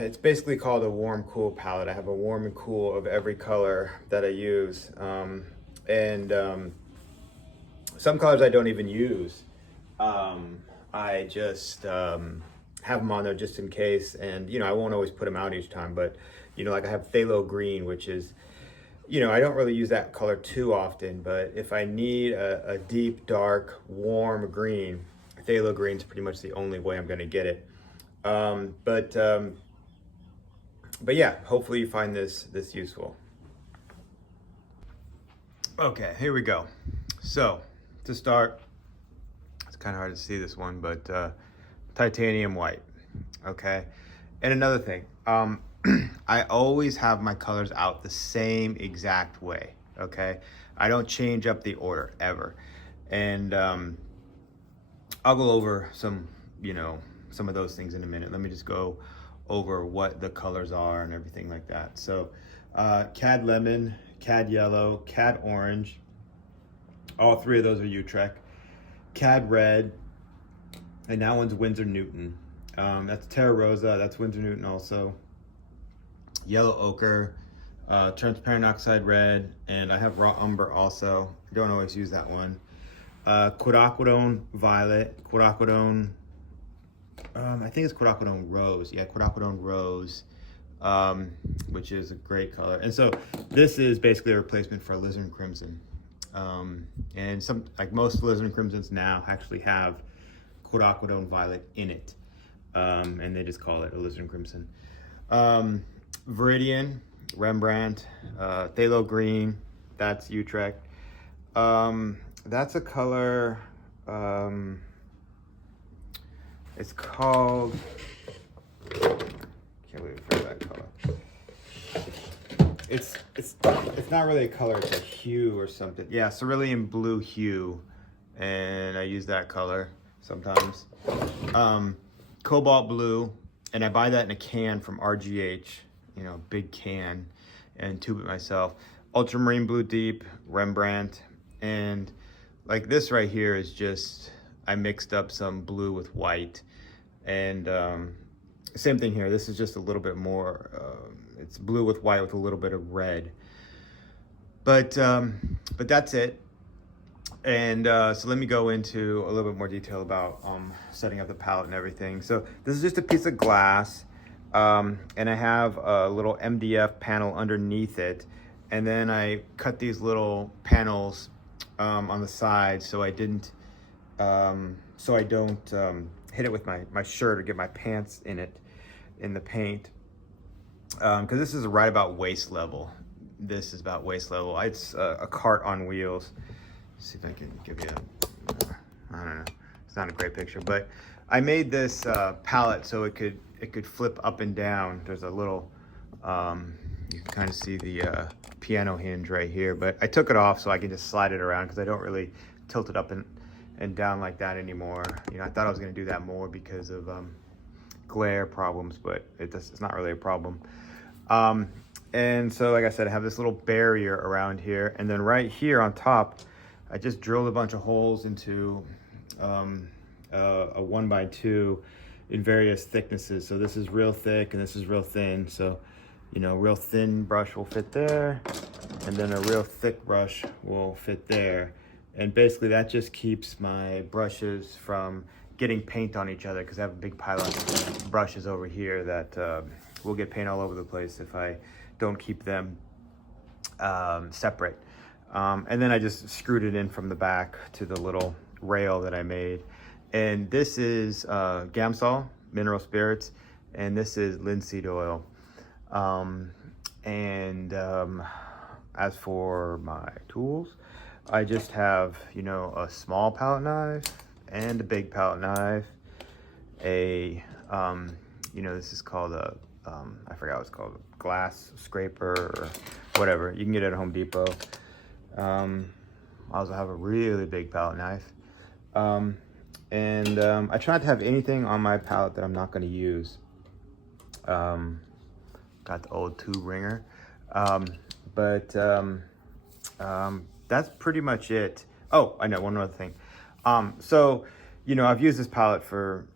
It's basically called a warm cool palette. I have a warm and cool of every color that I use. And some colors I don't even use. I just have them on there just in case. And, I won't always put them out each time, but, like I have phthalo green, which is, I don't really use that color too often, but if I need a deep, dark, warm green, phthalo green is pretty much the only way I'm gonna get it. But yeah, hopefully you find this useful. Okay, here we go. So to start, it's kind of hard to see this one, but titanium white. Okay, and another thing, I always have my colors out the same exact way. Okay, I don't change up the order ever, and I'll go over some of those things in a minute. Let me just go over what the colors are and everything like that. So Cad Lemon, Cad Yellow, Cad Orange, all three of those are Utrecht. Cad Red, and that one's Winsor Newton. That's Terra Rosa, that's Winsor Newton also. Yellow Ochre, Transparent Oxide Red, and I have Raw Umber also. I don't always use that one. Quinacridone Violet, Quinacridone, I think it's Quinacridone Rose. Yeah, Quinacridone Rose, which is a great color. And so this is basically a replacement for Alizarin Crimson. And some, like most Alizarin Crimsons now, actually have Quinacridone Violet in it. And they just call it Alizarin Crimson. Viridian, Rembrandt, Phthalo Green, that's Utrecht. That's a color, it's called, can't believe I forgot that color. It's not really a color, it's a hue or something. Yeah, cerulean blue hue, and I use that color sometimes. Cobalt blue, and I buy that in a can from RGH, big can, and tube it myself. Ultramarine blue deep, Rembrandt, and like this right here is just, I mixed up some blue with white, and same thing here. This is just a little bit more, it's blue with white with a little bit of red, but that's it. And so let me go into a little bit more detail about setting up the palette and everything. So this is just a piece of glass, and I have a little MDF panel underneath it, and then I cut these little panels on the side so I don't hit it with my shirt or get my pants in the paint, because this is right about waist level. This is about waist level. It's a cart on wheels. Let's see if I can give you I don't know, it's not a great picture, but I made this palette so it could flip up and down. There's a little you can kind of see the piano hinge right here, but I took it off so I can just slide it around because I don't really tilt it up and down like that anymore. I thought I was going to do that more because of glare problems, but it's not really a problem. And so, like I said, I have this little barrier around here, and then right here on top, I just drilled a bunch of holes into a 1x2 in various thicknesses. So this is real thick and this is real thin. So, real thin brush will fit there, and then a real thick brush will fit there. And basically that just keeps my brushes from getting paint on each other, because I have a big pile of brushes over here that will get paint all over the place if I don't keep them separate. And then I just screwed it in from the back to the little rail that I made. And this is Gamsol mineral spirits, and this is linseed oil. As for my tools, I just have, a small palette knife and a big palette knife. This is called a, I forgot what it's called, a glass scraper or whatever. You can get it at Home Depot. I also have a really big palette knife. I try not to have anything on my palette that I'm not going to use. Got the old tube ringer. That's pretty much it. Oh, I know one other thing. I've used this palette for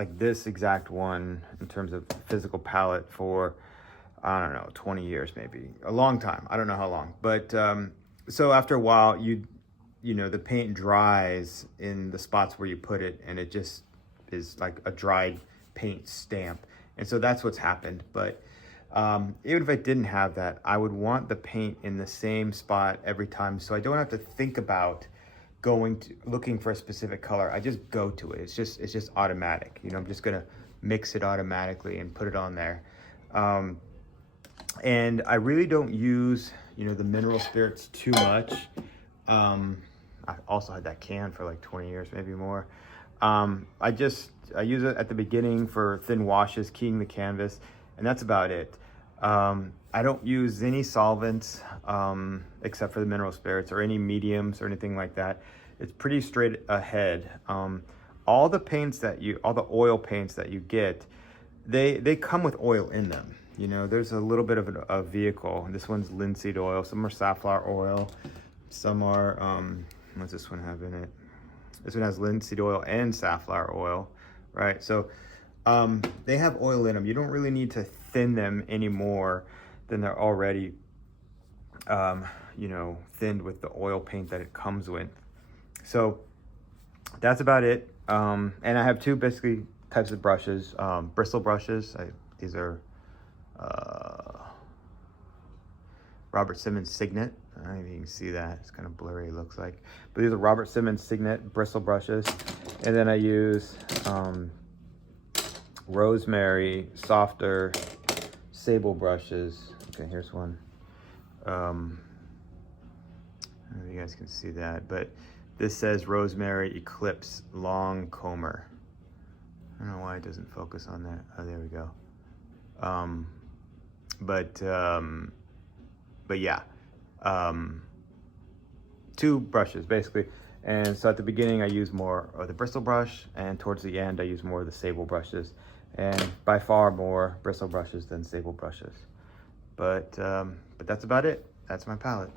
like this exact one in terms of physical palette for, I don't know, 20 years, maybe a long time. I don't know how long, but so after a while, you know, the paint dries in the spots where you put it, and it just is like a dried paint stamp. And so that's what's happened. But even if I didn't have that, I would want the paint in the same spot every time, so I don't have to think about looking for a specific color. I just go to it. It's just automatic. You know, I'm just gonna mix it automatically and put it on there. And I really don't use, you know, the mineral spirits too much. I also had that can for like 20 years, maybe more. I use it at the beginning for thin washes, keying the canvas, and that's about it. I don't use any solvents except for the mineral spirits or any mediums or anything like that. It's pretty straight ahead. All the oil paints that you get, they come with oil in them. You know, there's a little bit of a vehicle. This one's linseed oil, some are safflower oil, some are, what's this one have in it? This one has linseed oil and safflower oil, right? So they have oil in them. You don't really need to thin them any more than they're already, you know, thinned with the oil paint that it comes with. So that's about it. And I have two basically types of brushes, bristle brushes. These are Robert Simmons Signet. I don't know if you can see that. It's kind of blurry, it looks like. But these are Robert Simmons Signet bristle brushes. And then I use Rosemary softer sable brushes. Okay, here's one. I don't know if you guys can see that, but this says Rosemary Eclipse Long Comber. I don't know why it doesn't focus on that. Oh, there we go. But yeah, two brushes basically. And so at the beginning I use more of the bristle brush, and towards the end I use more of the sable brushes, and by far more bristle brushes than sable brushes. But that's about it. That's my palette.